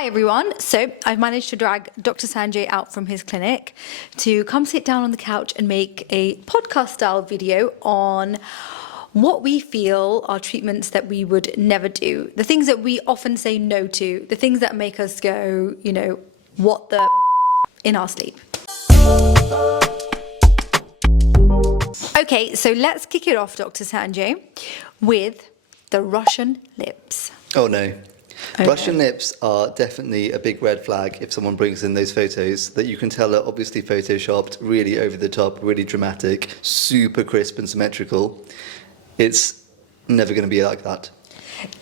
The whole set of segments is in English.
Hi everyone. So I've managed to drag Dr. Sanjay out from his clinic to come sit down on the couch and make a podcast style video on what we feel are treatments that we would never do. The things that we often say no to, the things that make us go, what the in our sleep. Okay, so let's kick it off, Dr. Sanjay, with the Russian lips. Oh no. Okay. Russian lips are definitely a big red flag if someone brings in those photos that you can tell are obviously photoshopped, really over the top, really dramatic, super crisp and symmetrical. It's never going to be like that.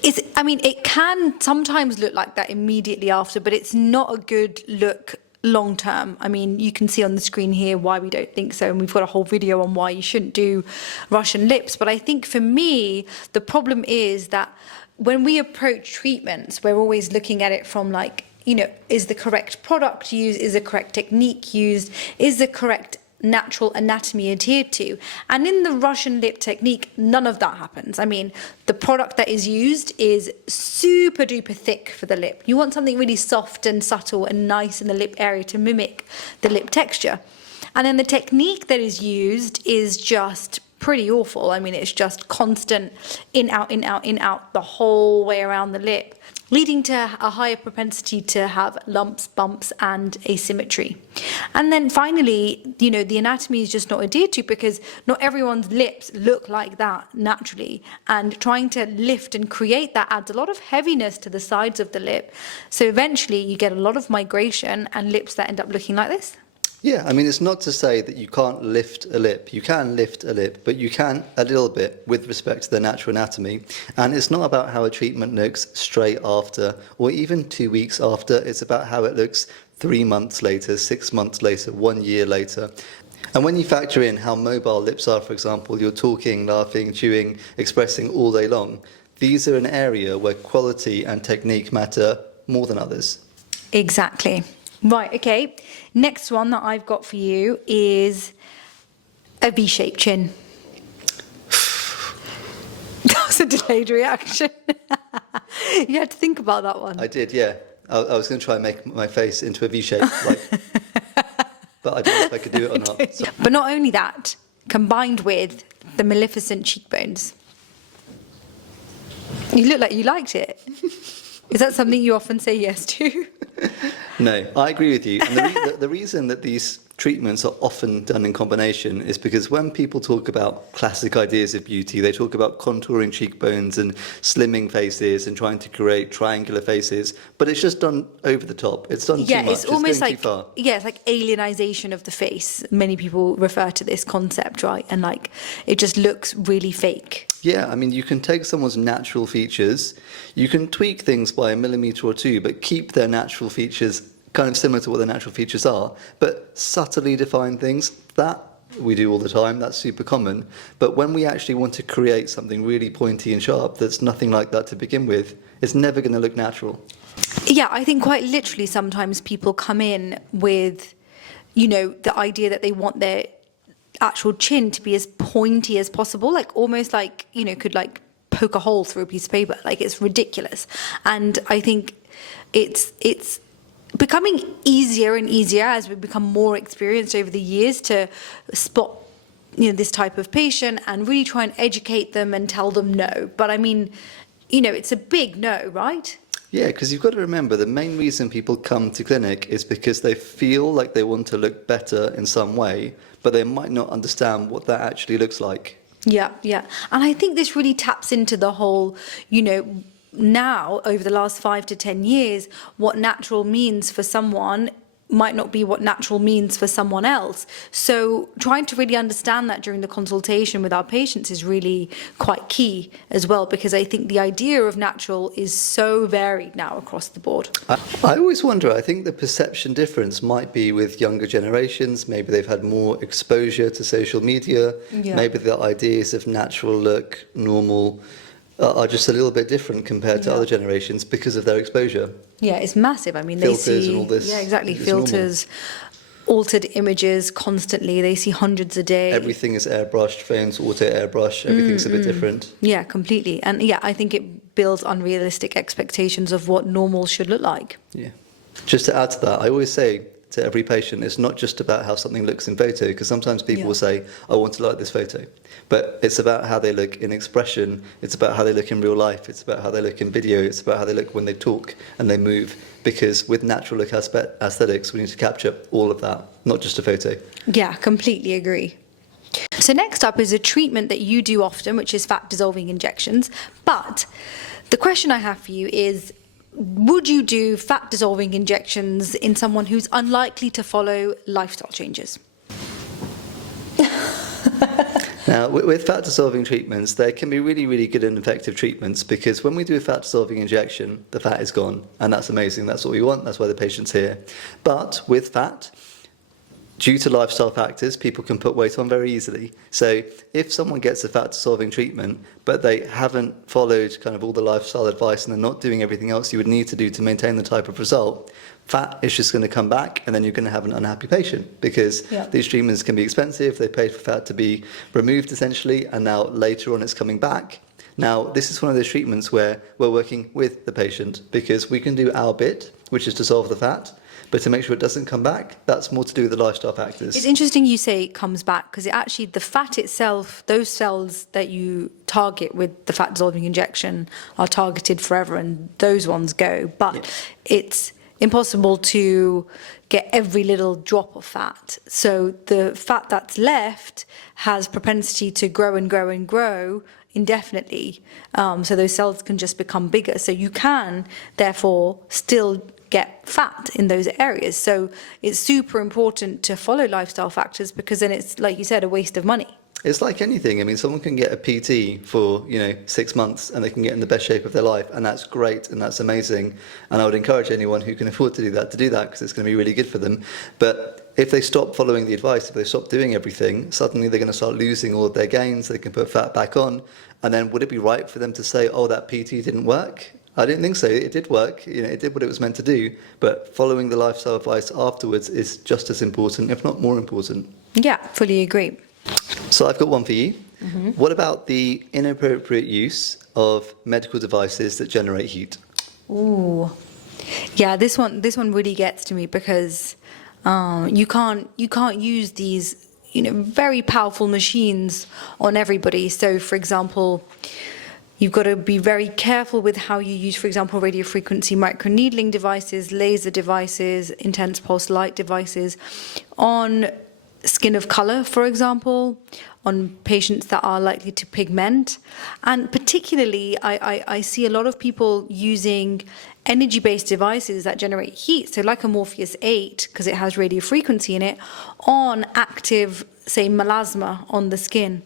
It can sometimes look like that immediately after, but it's not a good look long term. You can see on the screen here why we don't think so, and we've got a whole video on why you shouldn't do Russian lips. But I think for me, the problem is that when we approach treatments, we're always looking at it from is the correct product used, is the correct technique used, is the correct natural anatomy adhered to? And in the Russian lip technique, none of that happens. The product that is used is super duper thick for the lip. You want something really soft and subtle and nice in the lip area to mimic the lip texture. And then the technique that is used is just pretty awful. It's just constant in, out, in, out, in, out the whole way around the lip, leading to a higher propensity to have lumps, bumps, and asymmetry. And then finally, the anatomy is just not adhered to because not everyone's lips look like that naturally. And trying to lift and create that adds a lot of heaviness to the sides of the lip. So eventually you get a lot of migration and lips that end up looking like this. Yeah, it's not to say that you can't lift a lip. You can lift a lip, but you can a little bit with respect to the natural anatomy. And it's not about how a treatment looks straight after or even 2 weeks after. It's about how it looks 3 months later, 6 months later, 1 year later. And when you factor in how mobile lips are, for example, you're talking, laughing, chewing, expressing all day long, these are an area where quality and technique matter more than others. Exactly. Right, okay. Next one that I've got for you is a V-shaped chin. That was a delayed reaction. You had to think about that one. I did, yeah. I was going to try and make my face into a V-shape, but I don't know if I could do it or not. So. But not only that, combined with the maleficent cheekbones. You look like you liked it. Is that something you often say yes to? No, I agree with you. And the reason that these treatments are often done in combination is because when people talk about classic ideas of beauty, they talk about contouring cheekbones and slimming faces and trying to create triangular faces, but it's just done over the top. It's done too much. It's almost going too far. It's like alienization of the face. Many people refer to this concept, right? And it just looks really fake. Yeah, you can take someone's natural features, you can tweak things by 1 millimeter or 2, but keep their natural features kind of similar to what their natural features are, but subtly define things. That we do all the time, that's super common. But when we actually want to create something really pointy and sharp that's nothing like that to begin with, it's never going to look natural. Yeah, I think quite literally sometimes people come in with, the idea that they want their actual chin to be as pointy as possible, almost could poke a hole through a piece of paper. It's ridiculous. And I think it's becoming easier and easier as we become more experienced over the years to spot this type of patient and really try and educate them and tell them no. But it's a big no, right? Yeah, because you've got to remember the main reason people come to clinic is because they feel like they want to look better in some way, but they might not understand what that actually looks like. Yeah. And I think this really taps into the whole, now over the last 5 to 10 years, what natural means for someone might not be what natural means for someone else. So trying to really understand that during the consultation with our patients is really quite key as well, because I think the idea of natural is so varied now across the board. I always wonder, I think the perception difference might be with younger generations. Maybe they've had more exposure to social media. Yeah. Maybe the ideas of natural look, normal, are just a little bit different compared to other generations because of their exposure. Yeah, it's massive. Filters they see and all this. Yeah, exactly. Filters, altered images constantly. They see hundreds a day. Everything is airbrushed. Phones auto airbrush. Everything's a bit different. Yeah, completely. And yeah, I think it builds unrealistic expectations of what normal should look like. Yeah. Just to add to that, I always say to every patient, it's not just about how something looks in photo, because sometimes people will say, I want to like this photo. But it's about how they look in expression, it's about how they look in real life, it's about how they look in video, it's about how they look when they talk and they move. Because with natural look aesthetics, we need to capture all of that, not just a photo. Yeah, completely agree. So next up is a treatment that you do often, which is fat dissolving injections. But the question I have for you is, would you do fat dissolving injections in someone who's unlikely to follow lifestyle changes? Now, with fat dissolving treatments, they can be really, really good and effective treatments, because when we do a fat dissolving injection, the fat is gone, and that's amazing. That's what we want. That's why the patient's here. But with fat, due to lifestyle factors, people can put weight on very easily. So if someone gets a fat dissolving treatment, but they haven't followed kind of all the lifestyle advice and they're not doing everything else you would need to do to maintain the type of result, fat is just going to come back, and then you're going to have an unhappy patient, because these treatments can be expensive. They paid for fat to be removed essentially, and now later on it's coming back. Now, this is one of those treatments where we're working with the patient, because we can do our bit, which is dissolve the fat, but to make sure it doesn't come back, that's more to do with the lifestyle factors. It's interesting you say it comes back, because it actually, the fat itself, those cells that you target with the fat dissolving injection are targeted forever, and those ones go. But it's impossible to get every little drop of fat. So the fat that's left has propensity to grow and grow and grow indefinitely. So those cells can just become bigger. So you can, therefore, still get fat in those areas. So it's super important to follow lifestyle factors, because then it's, like you said, a waste of money. It's like anything. I mean, someone can get a PT for, 6 months and they can get in the best shape of their life, and that's great and that's amazing. And I would encourage anyone who can afford to do that, because it's going to be really good for them. But if they stop following the advice, if they stop doing everything, suddenly they're going to start losing all of their gains. They can put fat back on. And then would it be right for them to say, oh, that PT didn't work? I don't think so. It did work. It did what it was meant to do. But following the lifestyle advice afterwards is just as important, if not more important. Yeah, fully agree. So I've got one for you. What about the inappropriate use of medical devices that generate heat? Ooh, yeah. This one really gets to me, because you can't use these very powerful machines on everybody. So, for example, you've got to be very careful with how you use, for example, radiofrequency microneedling devices, laser devices, intense pulse light devices on skin of color, for example, on patients that are likely to pigment. And particularly, I see a lot of people using energy-based devices that generate heat, so like a Morpheus 8, because it has radiofrequency in it, on active, say, melasma on the skin.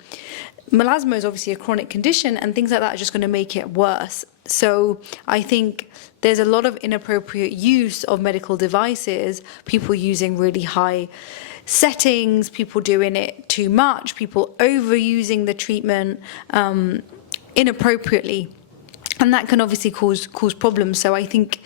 Melasma is obviously a chronic condition, and things like that are just going to make it worse. So I think there's a lot of inappropriate use of medical devices, people using really high settings, people doing it too much, people overusing the treatment inappropriately. And that can obviously cause problems. So I think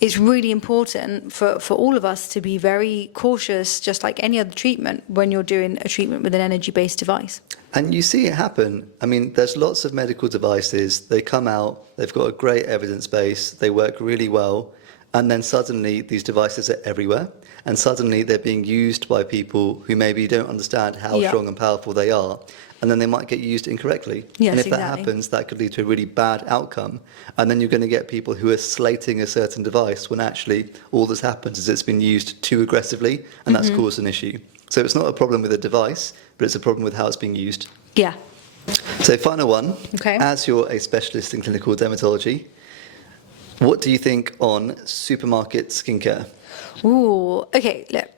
it's really important for all of us to be very cautious, just like any other treatment, when you're doing a treatment with an energy-based device. And you see it happen. I mean, there's lots of medical devices. They come out, they've got a great evidence base, they work really well, and then suddenly these devices are everywhere, and suddenly they're being used by people who maybe don't understand how strong and powerful they are, and then they might get used incorrectly. Yes, and if exactly. that happens, that could lead to a really bad outcome, and then you're going to get people who are slating a certain device when actually all that's happened is it's been used too aggressively, and that's caused an issue. So it's not a problem with the device, but it's a problem with how it's being used. Yeah. So final one, Okay. As you're a specialist in clinical dermatology, what do you think on supermarket skincare? Ooh, okay, look,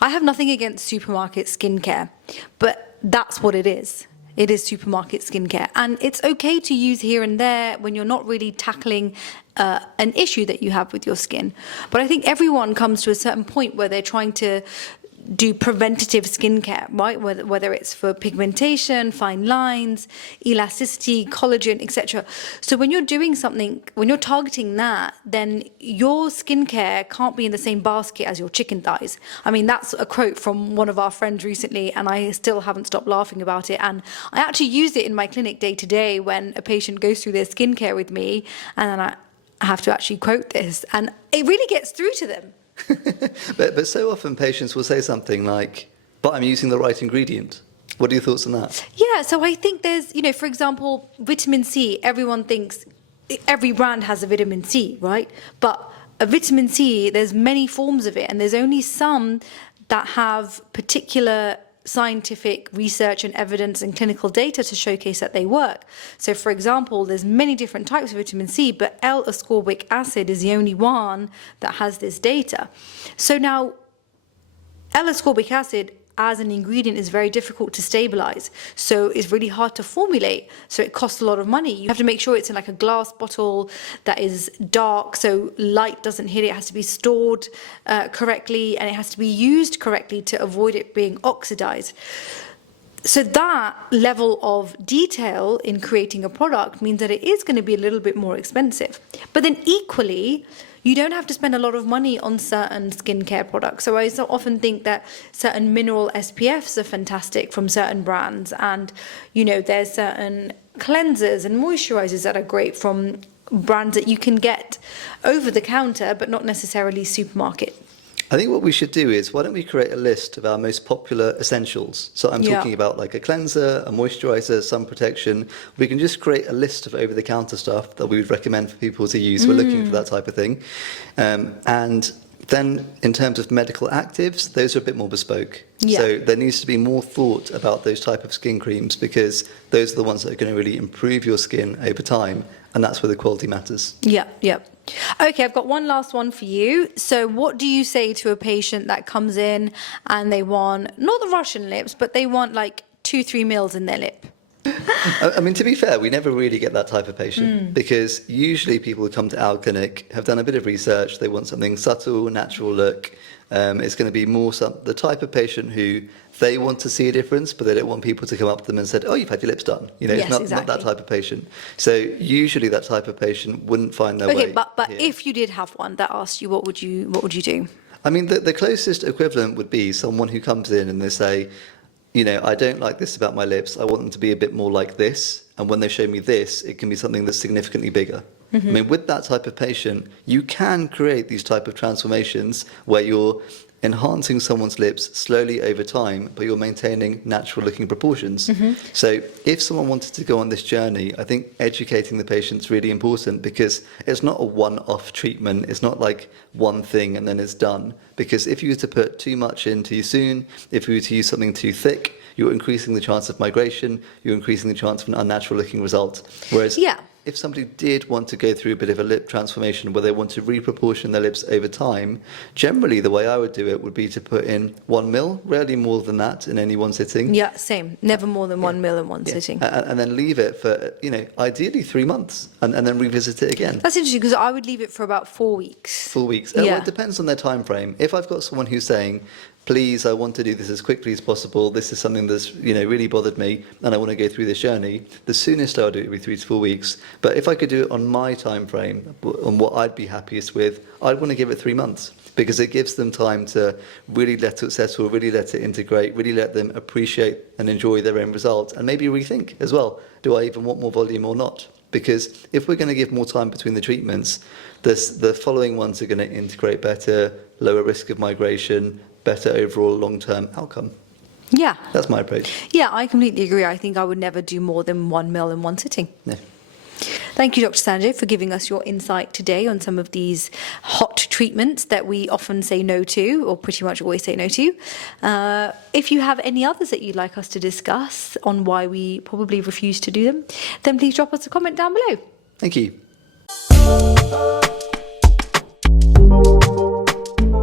I have nothing against supermarket skincare, but that's what it is. It is supermarket skincare. And it's okay to use here and there when you're not really tackling an issue that you have with your skin. But I think everyone comes to a certain point where they're trying to do preventative skincare, right? Whether it's for pigmentation, fine lines, elasticity, collagen, etc. So when you're doing something, when you're targeting that, then your skincare can't be in the same basket as your chicken thighs. I mean, that's a quote from one of our friends recently, and I still haven't stopped laughing about it. And I actually use it in my clinic day to day when a patient goes through their skincare with me, and then I have to actually quote this, and it really gets through to them. But so often patients will say something like, but I'm using the right ingredient. What are your thoughts on that? Yeah, so I think there's, for example, vitamin C, everyone thinks every brand has a vitamin C, right? But a vitamin C, there's many forms of it, and there's only some that have particular scientific research and evidence and clinical data to showcase that they work. So for example, there's many different types of vitamin C, but L-ascorbic acid is the only one that has this data. So now L-ascorbic acid as an ingredient is very difficult to stabilize, so it's really hard to formulate, so it costs a lot of money. You have to make sure it's in like a glass bottle that is dark so light doesn't hit it. It has to be stored correctly, and it has to be used correctly to avoid it being oxidized. So that level of detail in creating a product means that it is going to be a little bit more expensive. But then equally, you don't have to spend a lot of money on certain skincare products. So I so often think that certain mineral SPFs are fantastic from certain brands. And, there's certain cleansers and moisturizers that are great from brands that you can get over the counter, but not necessarily supermarket. I think what we should do is, why don't we create a list of our most popular essentials? So I'm talking about like a cleanser, a moisturizer, sun protection. We can just create a list of over-the-counter stuff that we would recommend for people to use who are looking for that type of thing. And then in terms of medical actives, those are a bit more bespoke. Yeah. So there needs to be more thought about those type of skin creams, because those are the ones that are going to really improve your skin over time. And that's where the quality matters. Yeah. Okay, I've got one last one for you. So what do you say to a patient that comes in and they want, not the Russian lips, but they want like 2-3 mils in their lip? I mean, to be fair, we never really get that type of patient, because usually people who come to our clinic have done a bit of research. They want something subtle, natural look. It's going to be more the type of patient who they want to see a difference, but they don't want people to come up to them and say, oh, you've had your lips done. Yes, it's not that type of patient. So usually that type of patient wouldn't find their way. Okay, but here. if you did have one that asked you, what would you do? I mean, the closest equivalent would be someone who comes in and they say, I don't like this about my lips. I want them to be a bit more like this. And when they show me this, it can be something that's significantly bigger. I mean, with that type of patient, you can create these type of transformations where you're enhancing someone's lips slowly over time, but you're maintaining natural looking proportions. So if someone wanted to go on this journey, I think educating the patient's really important, because it's not a one-off treatment. It's not like one thing and then it's done. Because if you were to put too much in too soon, if you were to use something too thick, you're increasing the chance of migration, you're increasing the chance of an unnatural looking result. Whereas if somebody did want to go through a bit of a lip transformation where they want to reproportion their lips over time, generally the way I would do it would be to put in 1 mil, rarely more than that in any one sitting. Yeah, same. Never more than 1 mil in one sitting. And then leave it for, ideally 3 months and then revisit it again. That's interesting, because I would leave it for about 4 weeks. 4 weeks. Well, it depends on their time frame. If I've got someone who's saying, please, I want to do this as quickly as possible. This is something that's really bothered me, and I want to go through this journey. The soonest I'll do it would be 3 to 4 weeks. But if I could do it on my time frame, on what I'd be happiest with, I'd want to give it 3 months, because it gives them time to really let it settle, really let it integrate, really let them appreciate and enjoy their end result, and maybe rethink as well. Do I even want more volume or not? Because if we're going to give more time between the treatments, the following ones are going to integrate better, lower risk of migration, better overall long-term outcome. Yeah. That's my approach. Yeah, I completely agree. I think I would never do more than 1 mil in one sitting. No. Thank you, Dr. Sanjay, for giving us your insight today on some of these hot treatments that we often say no to, or pretty much always say no to. If you have any others that you'd like us to discuss on why we probably refuse to do them, then please drop us a comment down below. Thank you.